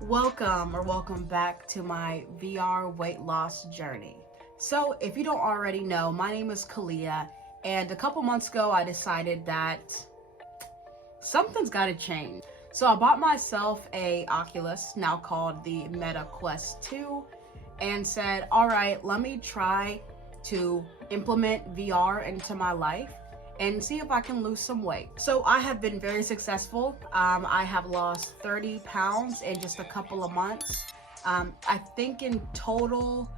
Welcome back to my VR weight loss journey. So if you don't already know, my name is Kalia, and a couple months ago I decided that something's got to change. So I bought myself a Oculus, now called the Meta Quest 2, and said, all right, let me try to implement VR into my life and see if I can lose some weight. So I have been very successful. I have lost 30 pounds in just a couple of months. I think in total,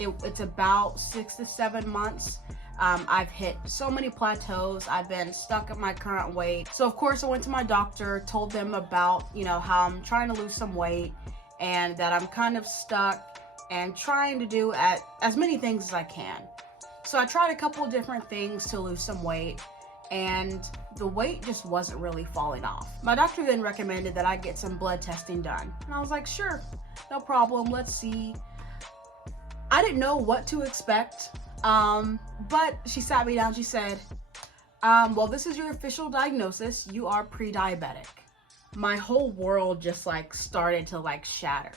it's about 6 to 7 months. I've hit so many plateaus. I've been stuck at my current weight. So of course I went to my doctor, told them about, how I'm trying to lose some weight and that I'm kind of stuck and trying to do as many things as I can. So I tried a couple of different things to lose some weight, and the weight just wasn't really falling off. My doctor then recommended that I get some blood testing done. And I was like, sure, no problem, let's see. I didn't know what to expect, but she sat me down, she said, well, this is your official diagnosis, you are pre-diabetic. My whole world just started to shatter.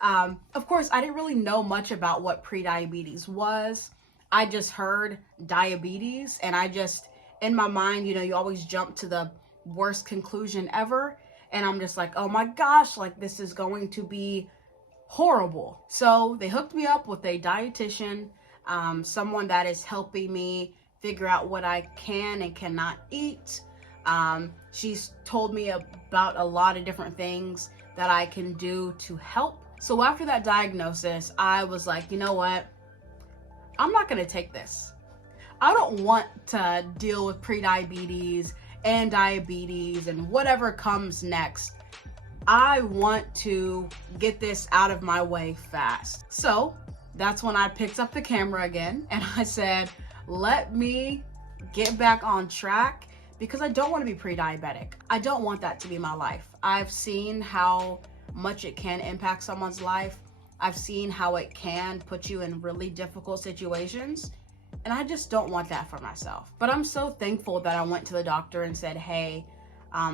Of course, I didn't really know much about what pre-diabetes was. I just heard diabetes, and in my mind, you always jump to the worst conclusion ever. And I'm just like, oh my gosh, this is going to be horrible. So they hooked me up with a dietitian, someone that is helping me figure out what I can and cannot eat. She's told me about a lot of different things that I can do to help. So after that diagnosis, I was like, you know what? I'm not gonna take this. I don't want to deal with pre-diabetes and diabetes and whatever comes next. I want to get this out of my way fast. So that's when I picked up the camera again and I said, let me get back on track because I don't want to be pre-diabetic. I don't want that to be my life. I've seen how much it can impact someone's life. I've seen how it can put you in really difficult situations, and I just don't want that for myself. But I'm so thankful that I went to the doctor and said, hey,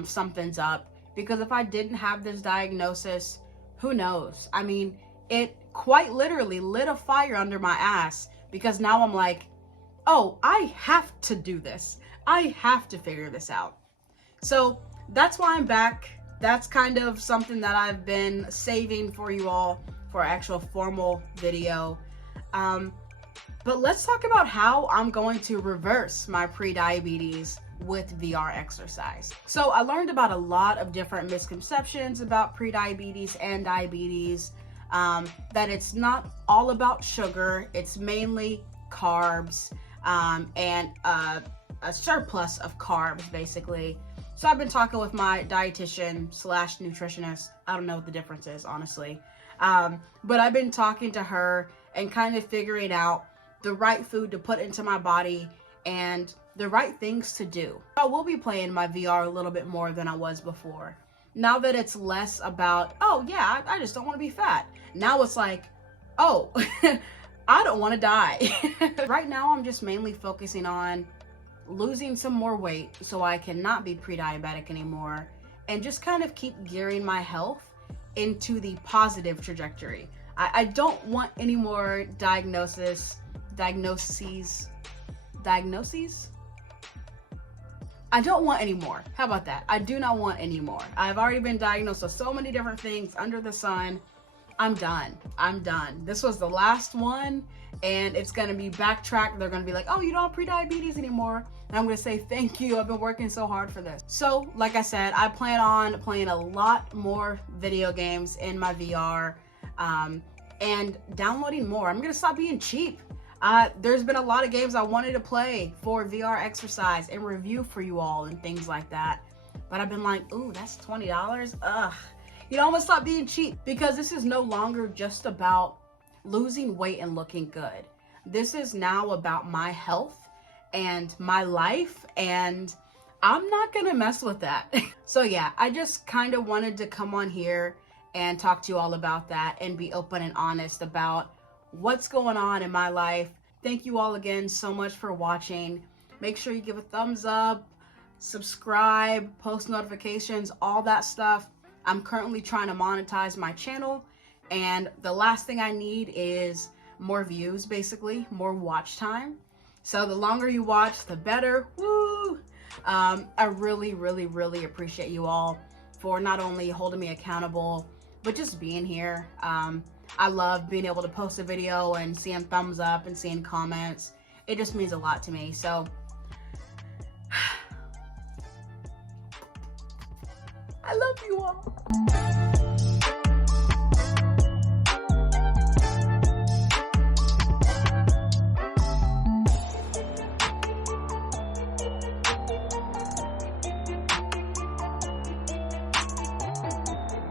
something's up, because if I didn't have this diagnosis, who knows? I mean, it quite literally lit a fire under my ass, because now I'm like, oh, I have to do this. I have to figure this out. So that's why I'm back. That's kind of something that I've been saving for you all for actual formal video. But let's talk about how I'm going to reverse my pre-diabetes with VR exercise. So I learned about a lot of different misconceptions about pre-diabetes and diabetes, that it's not all about sugar, it's mainly carbs, and a surplus of carbs basically. So I've been talking with my dietitian / nutritionist. I don't know what the difference is, honestly. But I've been talking to her and kind of figuring out the right food to put into my body and the right things to do. I will be playing my VR a little bit more than I was before. Now that it's less about, oh yeah, I just don't want to be fat. Now it's like, oh, I don't want to die. Right now I'm just mainly focusing on losing some more weight so I cannot be pre-diabetic anymore and just kind of keep gearing my health into the positive trajectory. I don't want any more diagnoses. I don't want any more. How about that? I do not want any more. I've already been diagnosed with so many different things under the sun. I'm done. This was the last one, and it's gonna be backtracked. They're gonna be like, oh, you don't have pre-diabetes anymore. And I'm gonna say, thank you, I've been working so hard for this. So, like I said, I plan on playing a lot more video games in my VR, and downloading more. I'm gonna stop being cheap. There's been a lot of games I wanted to play for VR exercise and review for you all and things like that. But I've been like, ooh, that's $20, ugh. I'm gonna stop being cheap, because this is no longer just about losing weight and looking good. This is now about my health and my life, and I'm not gonna mess with that. So yeah, I just kind of wanted to come on here and talk to you all about that and be open and honest about what's going on in my life. Thank you all again so much for watching. Make sure you give a thumbs up, subscribe, post notifications, all that stuff. I'm currently trying to monetize my channel, and the last thing I need is more views, basically, more watch time. So the longer you watch, the better. Woo! I really, really, really appreciate you all for not only holding me accountable, but just being here. I love being able to post a video and seeing thumbs up and seeing comments. It just means a lot to me. So I love you all.